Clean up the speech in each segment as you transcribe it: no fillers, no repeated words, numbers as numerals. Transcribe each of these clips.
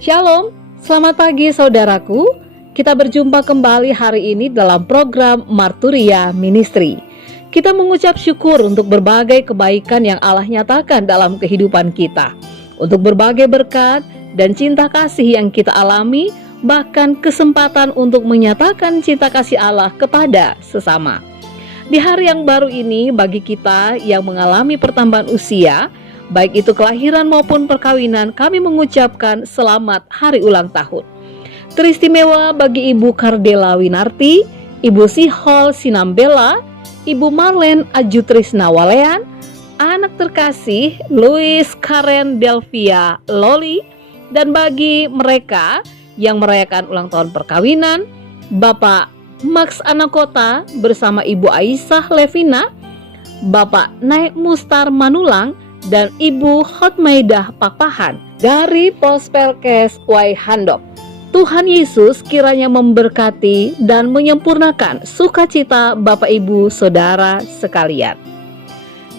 Shalom, selamat pagi saudaraku. Kita berjumpa kembali hari ini dalam program Marturia Ministry. Kita mengucap syukur untuk berbagai kebaikan yang Allah nyatakan dalam kehidupan kita, untuk berbagai berkat dan cinta kasih yang kita alami, bahkan kesempatan untuk menyatakan cinta kasih Allah kepada sesama. Di hari yang baru ini, bagi kita yang mengalami pertambahan usia, baik itu kelahiran maupun perkawinan, kami mengucapkan selamat hari ulang tahun. Teristimewa bagi Ibu Kardela Winarti, Ibu Sihol Sinambela, Ibu Marlen Ajutrisna Walean, anak terkasih Louis Karen Delvia Loli, dan bagi mereka yang merayakan ulang tahun perkawinan, Bapak Max Anakota bersama Ibu Aisyah Levina, Bapak Naik Mustar Manulang, dan Ibu Hotmaidah Papahan dari Pospelkes Waihandop. Tuhan Yesus kiranya memberkati dan menyempurnakan sukacita Bapak Ibu Saudara sekalian.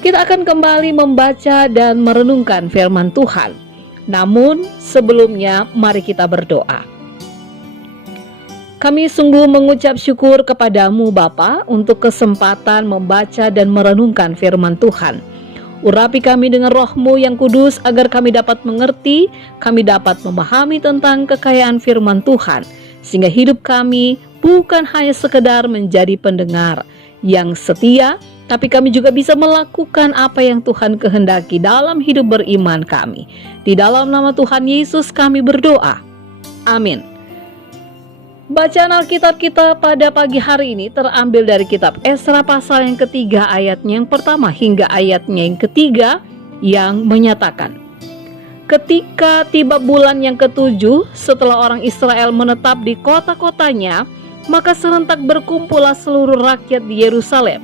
Kita akan kembali membaca dan merenungkan firman Tuhan. Namun sebelumnya mari kita berdoa. Kami sungguh mengucap syukur kepadamu Bapa untuk kesempatan membaca dan merenungkan firman Tuhan. Urapi kami dengan roh-Mu yang kudus agar kami dapat mengerti, kami dapat memahami tentang kekayaan firman Tuhan, sehingga hidup kami bukan hanya sekedar menjadi pendengar yang setia, tapi kami juga bisa melakukan apa yang Tuhan kehendaki dalam hidup beriman kami. Di dalam nama Tuhan Yesus kami berdoa. Amin. Bacaan Alkitab kita pada pagi hari ini terambil dari kitab Esra pasal yang ketiga ayatnya yang pertama hingga ayatnya yang ketiga yang menyatakan, ketika tiba bulan yang ketujuh setelah orang Israel menetap di kota-kotanya, maka serentak berkumpullah seluruh rakyat di Yerusalem.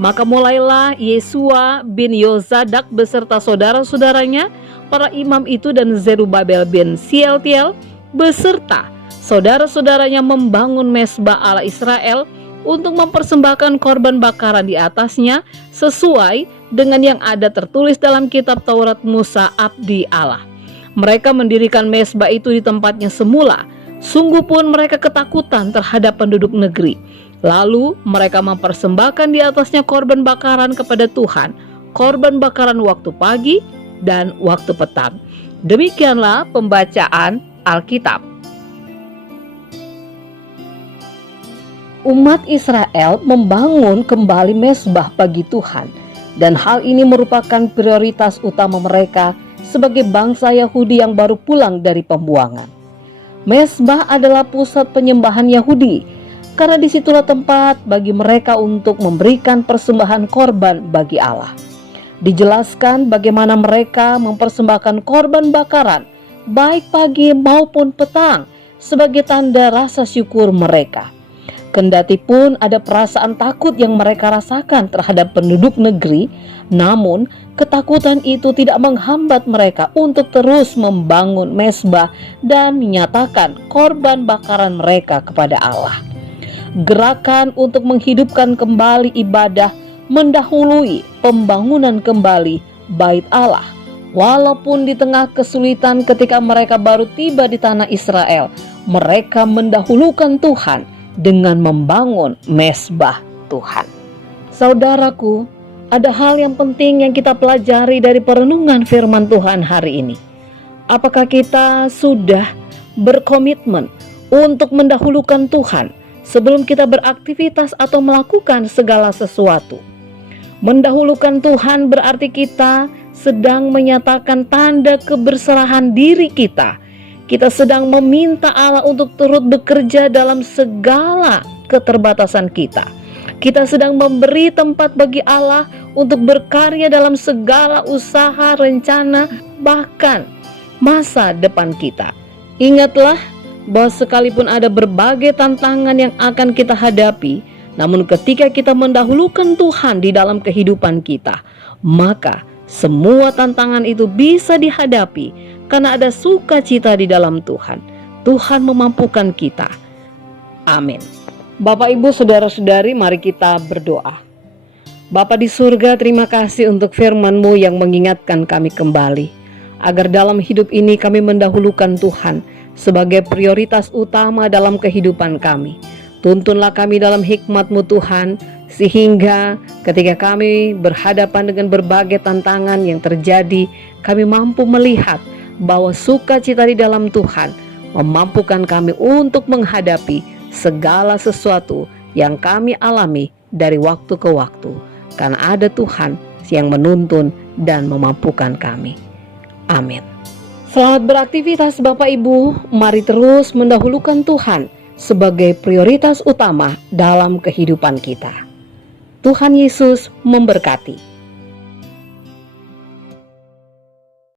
Maka mulailah Yesua bin Yozadak beserta saudara-saudaranya, para imam itu, dan Zerubabel bin Sialtiel beserta saudara-saudaranya membangun mezbah Allah Israel untuk mempersembahkan korban bakaran di atasnya sesuai dengan yang ada tertulis dalam kitab Taurat Musa abdi Allah. Mereka mendirikan mezbah itu di tempatnya semula. Sungguh pun mereka ketakutan terhadap penduduk negeri. Lalu mereka mempersembahkan di atasnya korban bakaran kepada Tuhan, korban bakaran waktu pagi dan waktu petang. Demikianlah pembacaan Alkitab. Umat Israel membangun kembali mezbah bagi Tuhan, dan hal ini merupakan prioritas utama mereka sebagai bangsa Yahudi yang baru pulang dari pembuangan. Mezbah adalah pusat penyembahan Yahudi, karena disitulah tempat bagi mereka untuk memberikan persembahan korban bagi Allah. Dijelaskan bagaimana mereka mempersembahkan korban bakaran, baik pagi maupun petang, sebagai tanda rasa syukur mereka. Kendati pun ada perasaan takut yang mereka rasakan terhadap penduduk negeri, namun ketakutan itu tidak menghambat mereka untuk terus membangun mezbah dan menyatakan korban bakaran mereka kepada Allah. Gerakan untuk menghidupkan kembali ibadah mendahului pembangunan kembali bait Allah. Walaupun di tengah kesulitan ketika mereka baru tiba di tanah Israel, mereka mendahulukan Tuhan dengan membangun mezbah Tuhan. Saudaraku, ada hal yang penting yang kita pelajari dari perenungan firman Tuhan hari ini. Apakah kita sudah berkomitmen untuk mendahulukan Tuhan sebelum kita beraktivitas atau melakukan segala sesuatu? Mendahulukan Tuhan berarti kita sedang menyatakan tanda keberserahan diri kita. Kita sedang meminta Allah untuk turut bekerja dalam segala keterbatasan kita. Kita sedang memberi tempat bagi Allah untuk berkarya dalam segala usaha, rencana, bahkan masa depan kita. Ingatlah bahwa sekalipun ada berbagai tantangan yang akan kita hadapi, namun ketika kita mendahulukan Tuhan di dalam kehidupan kita, maka semua tantangan itu bisa dihadapi karena ada sukacita di dalam Tuhan. Tuhan memampukan kita. Amin. Bapak, Ibu, Saudara-saudari, mari kita berdoa. Bapa di surga, terima kasih untuk firman-Mu yang mengingatkan kami kembali, agar dalam hidup ini kami mendahulukan Tuhan, sebagai prioritas utama dalam kehidupan kami. Tuntunlah kami dalam hikmat-Mu Tuhan, sehingga ketika kami berhadapan dengan berbagai tantangan yang terjadi, kami mampu melihat bahwa sukacita di dalam Tuhan memampukan kami untuk menghadapi segala sesuatu yang kami alami dari waktu ke waktu, karena ada Tuhan yang menuntun dan memampukan kami. Amin. Selamat beraktivitas Bapak Ibu. Mari terus mendahulukan Tuhan sebagai prioritas utama dalam kehidupan kita. Tuhan Yesus memberkati.